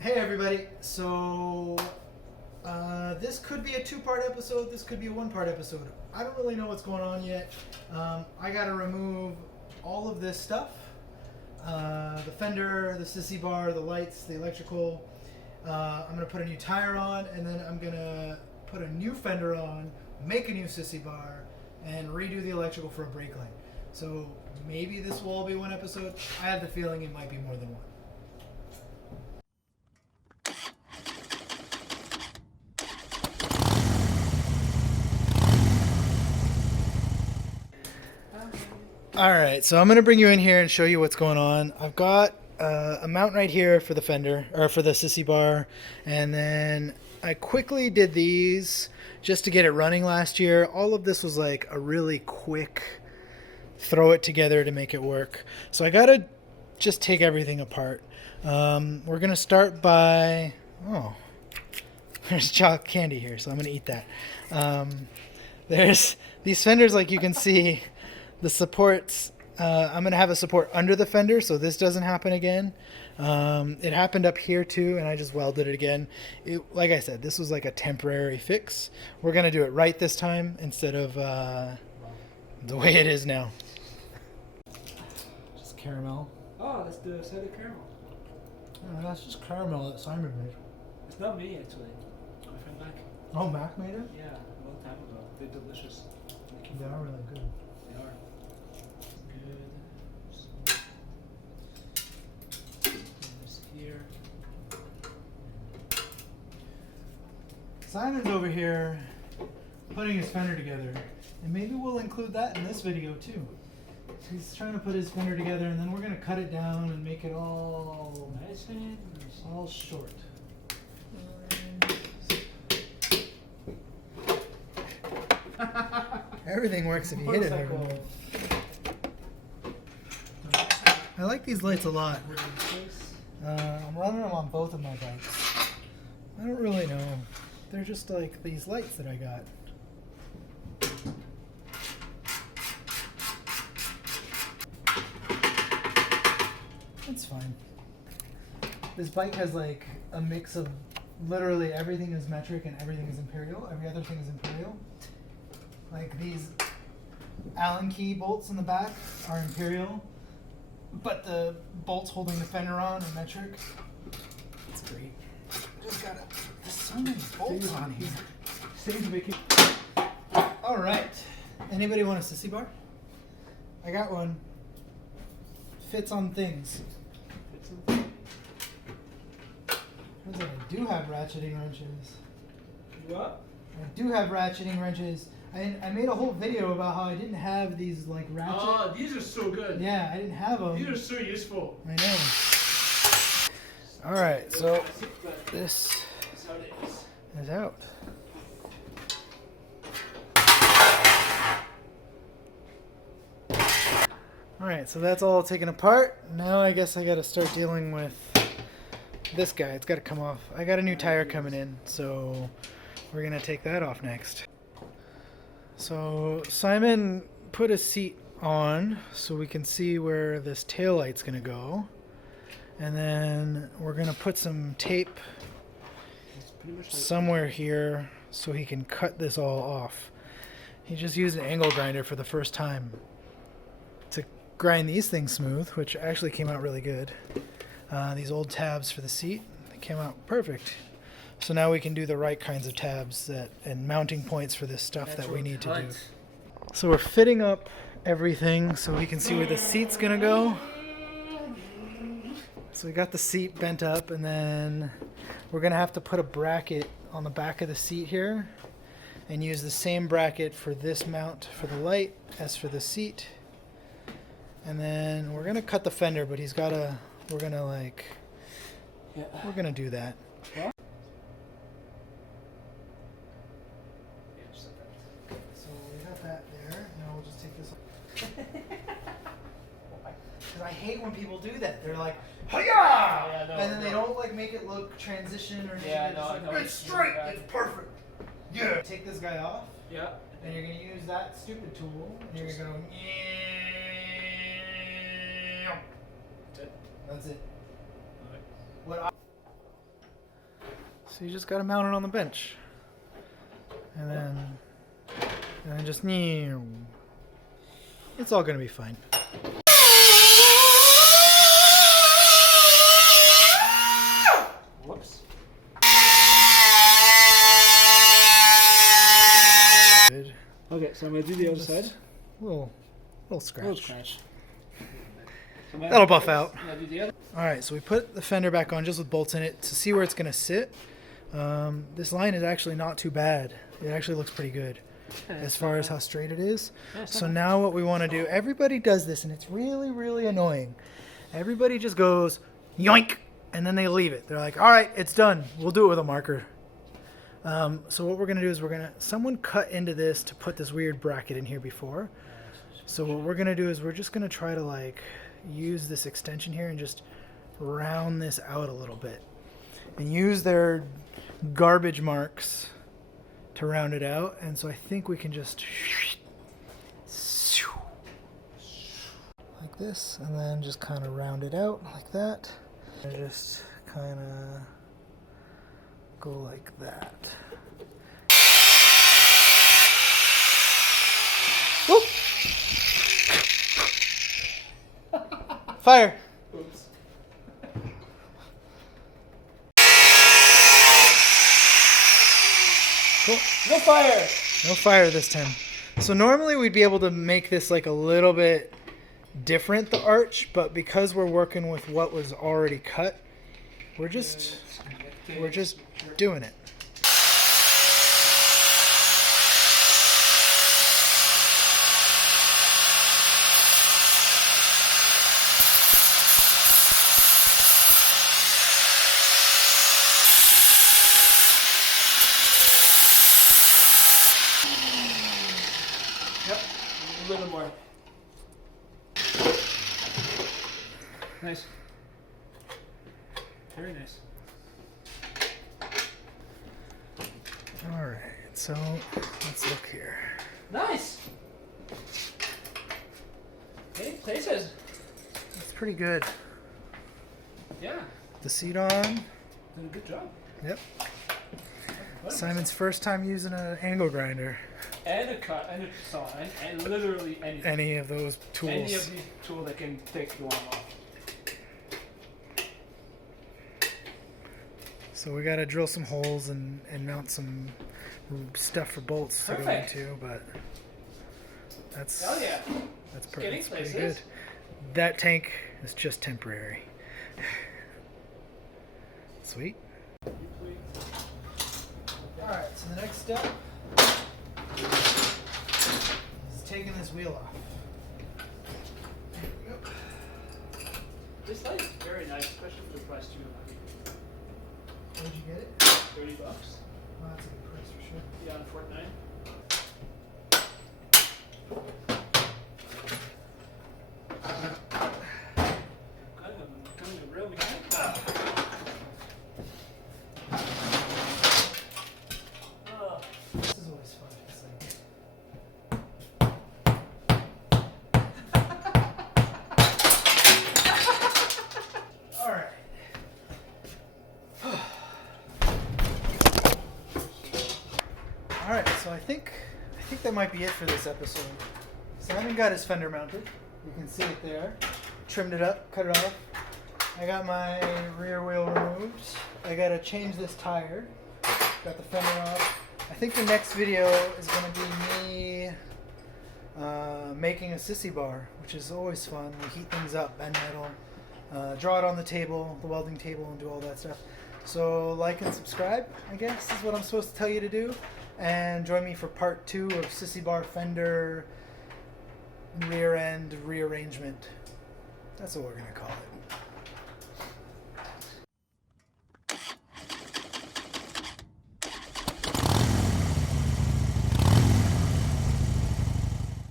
Hey everybody, so this could be a two-part episode, this could be a one-part episode. I don't really know what's going on yet. I gotta remove all of this stuff. The fender, the sissy bar, the lights, the electrical. I'm gonna put a new tire on, and then I'm gonna put a new fender on, make a new sissy bar, and redo the electrical for a brake light. So maybe this will all be one episode. I have the feeling it might be more than one. Alright, so I'm going to bring you in here and show you what's going on. I've got a mount right here for the fender, or for the sissy bar, and then I quickly did these just to get it running last year. All of this was like a really quick throw it together to make it work. So I got to just take everything apart. We're going to start by... Oh, there's chocolate candy here, so I'm going to eat that. There's these fenders, like you can see... The supports, I'm going to have a support under the fender so this doesn't happen again. It happened up here too, and I just welded it again. Like I said, this was like a temporary fix. We're going to do it right this time instead of the way it is now. Just caramel. Oh, that's the cider caramel. Oh, that's just caramel that Simon made. It's not me actually. My friend Mac. Oh, Mac made it? Yeah, a long time ago. They're delicious. They are really good. They are. Here. Simon's over here putting his fender together, and maybe we'll include that in this video too. He's trying to put his fender together, and then we're going to cut it down and make it all Nice and all short. Everything works if you hit it. Everyone. I like these lights a lot. I'm running them on both of my bikes. I don't really know. They're just like these lights that I got. That's fine. This bike has like a mix of literally everything is metric and everything is imperial. Every other thing is imperial. Like these Allen key bolts in the back are imperial. But the bolts holding the fender on are metric. It's great. Just gotta. There's so many bolts on here. Seems to make it. All right. Anybody want a sissy bar? I got one. Fits on things. I do have ratcheting wrenches. What? I do have ratcheting wrenches. I made a whole video about how I didn't have these like ratchet. Oh, these are so good. Yeah, I didn't have them. These are so useful. I know. All right, so this is out. All right, so that's all taken apart. Now I guess I got to start dealing with this guy. It's got to come off. I got a new tire coming in, so we're gonna take that off next. So Simon put a seat on so we can see where this tail light's gonna go, and then we're gonna put some tape somewhere here so he can cut this all off. He just used an angle grinder for the first time to grind these things smooth, which actually came out really good. These old tabs for the seat, they came out perfect. So now we can do the right kinds of tabs and mounting points for this stuff that we need to do. So we're fitting up everything so we can see where the seat's gonna go. So we got the seat bent up, and then we're gonna have to put a bracket on the back of the seat here and use the same bracket for this mount for the light as for the seat. And then we're gonna cut the fender, but we're gonna do that. Because I hate when people do that. They're like, "Hiya!" Yeah, no, and then they don't like make it look transition or anything. Yeah, They're just no, like, it's straight. It's perfect. Yeah. Take this guy off. Yeah. And you're gonna use that stupid tool. And you're gonna go. That's it. That's it. Alright. What? So you just gotta mount it on the bench. And then just it's all gonna be fine. Whoops. Good. Okay, so I'm gonna do the other Just side. Little scratch. Little scratch. So That'll buff out. I'm gonna do the other. Alright, so we put the fender back on just with bolts in it to see where it's gonna sit. This line is actually not too bad. It actually looks pretty good as far as how straight it is. So now what we want to do, everybody does this and it's really, really annoying. Everybody just goes yoink and then they leave it. They're like, all right, it's done. We'll do it with a marker. So what we're going to do is someone cut into this to put this weird bracket in here before. So what we're going to do is we're just going to try to like use this extension here and just round this out a little bit and use their garbage marks to round it out. And so I think we can just like this and then just kind of round it out like that and just kind of go like that. Whoop. Fire. Oops. Cool. No fire. No fire this time. So normally we'd be able to make this like a little bit different, the arch, but because we're working with what was already cut, we're just doing it. Yep. A little more. Nice. Very nice. All right, so let's look here. Nice. Hey, places. It's pretty good. Yeah. The seat on. Did a good job. Yep. Simon's first time using an angle grinder. And a cut, and a saw, and literally anything. Any of those tools. Any of these tools that can take the arm off. So we got to drill some holes and mount some stuff for bolts to go Perfect. into, but that's Hell yeah. that's Getting that's pretty places. good. That tank is just temporary. Sweet. All right, so the next step is taking this wheel off. There we go. This light is very nice, especially for the price too. Where'd you get it? $30. Well, that's a good price for sure. Yeah, on Fortnite. Becoming a real mechanic. This is always fun. It's like... All right. All right, so I think that might be it for this episode. Simon got his fender mounted. You can see it there. Trimmed it up, cut it off. I got my rear wheel removed. I gotta change this tire. Got the fender off. I think the next video is gonna be me making a sissy bar, which is always fun. We heat things up, bend metal, draw it on the table, the welding table, and do all that stuff. So like and subscribe, I guess, is what I'm supposed to tell you to do. And join me for part 2 of sissy bar fender rear end rearrangement. That's what we're gonna call it.